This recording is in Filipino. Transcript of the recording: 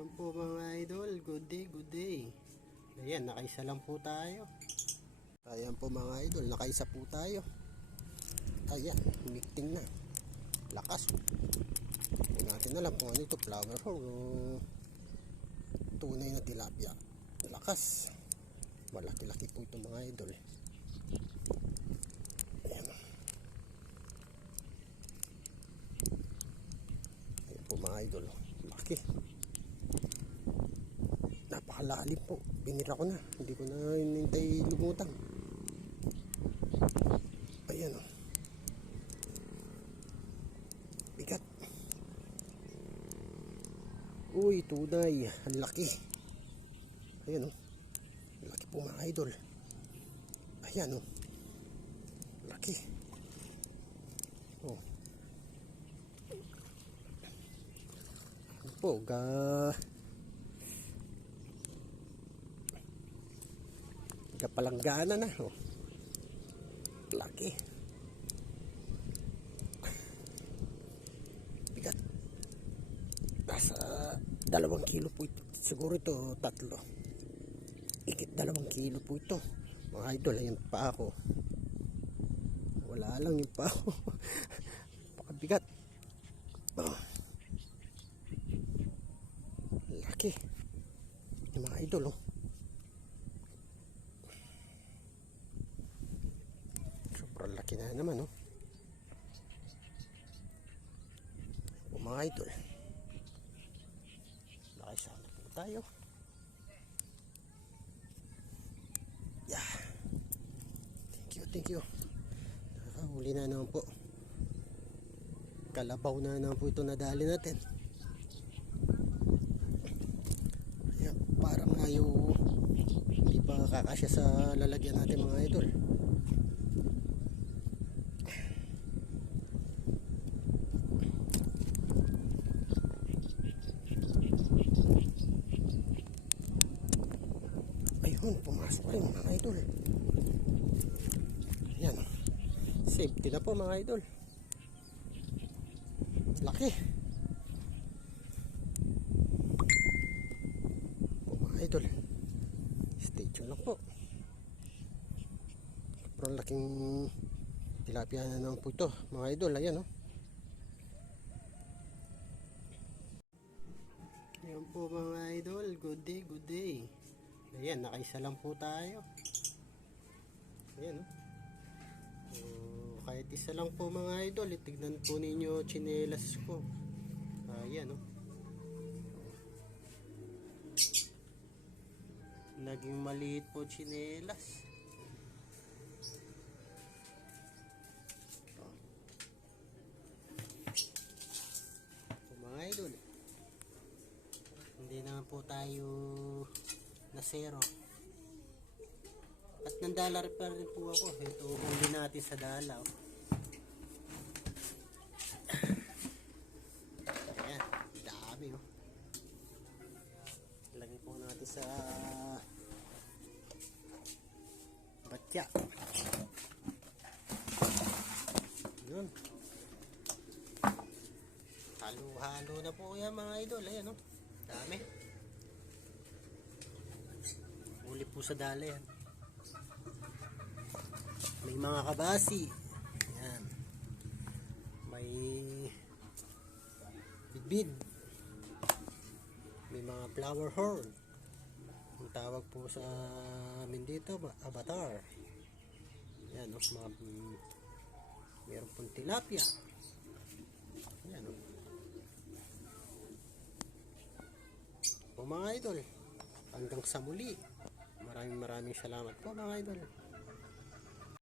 Ayan po mga idol, good day, good day. Ayan, nakaisa lang po tayo. Ayan po mga idol, nakaisa po tayo. Ayan, humikting na. Lakas. Hindi natin alam kung ano ito, flower horn o tunay na tilapia. Lakas. Malaki-laki po ito mga idol. Ayan. Ayan po mga idol, laki. Napakalalim po. Pinira ko na. Hindi ko na hinintay lumutang. Ayan o. Bigat. Uy, tunay. Ang laki. Ayan o. Laki po mga idol. Ayan o. Laki. O. Ano po, kapalanggana na. Oh. Laki. Bigat. Nasa 2 kilo po ito. Siguro ito 3. Ikit 2 kilo po ito. Mga idol, ayan pa ako. Wala lang yung pa ako. Pakabigat. Oh. Laki. Yung mga idol, oh. Sobrang laki na naman, oh. O mga idol, nakisama po tayo. Yeah. Thank you. Nakahuli na naman po. Kalabaw na naman po ito nadali natin. Ayan, parang ayaw, hindi pa kakasya sa lalagyan natin mga idol. Ayun, pumasok rin mga idol. Ayan, safety na po mga idol. Laki po mga idol. Stay tuned lang po. Sobrang laking tilapia na naman po ito mga idol. Ayan, oh. Ayan po mga idol, good day, good day. Ayan, nakaisa lang po tayo. Ayan, oh. Kahit isa lang po mga idol, tignan po ninyo tsinelas ko. Ayan, oh. Naging maliit po tsinelas. Mga idol, hindi naman po tayo na zero. At $1 pa rin po ako. Ito huli natin sa dalaw. Ayan, dami, oh. Lagay po natin sa batya. Yun. Halo-halo na po yan mga idol. Ayan, oh. Dami. Huli po sa dala yan. May mga kabasi. Ayan. May bidbid. May mga flower horn. Ang tawag po sa amin dito, avatar. Ayan, oh, mga meron pong tilapia. Ayan, oh. O mga idol, hanggang sa muli. Maraming salamat po mga idol.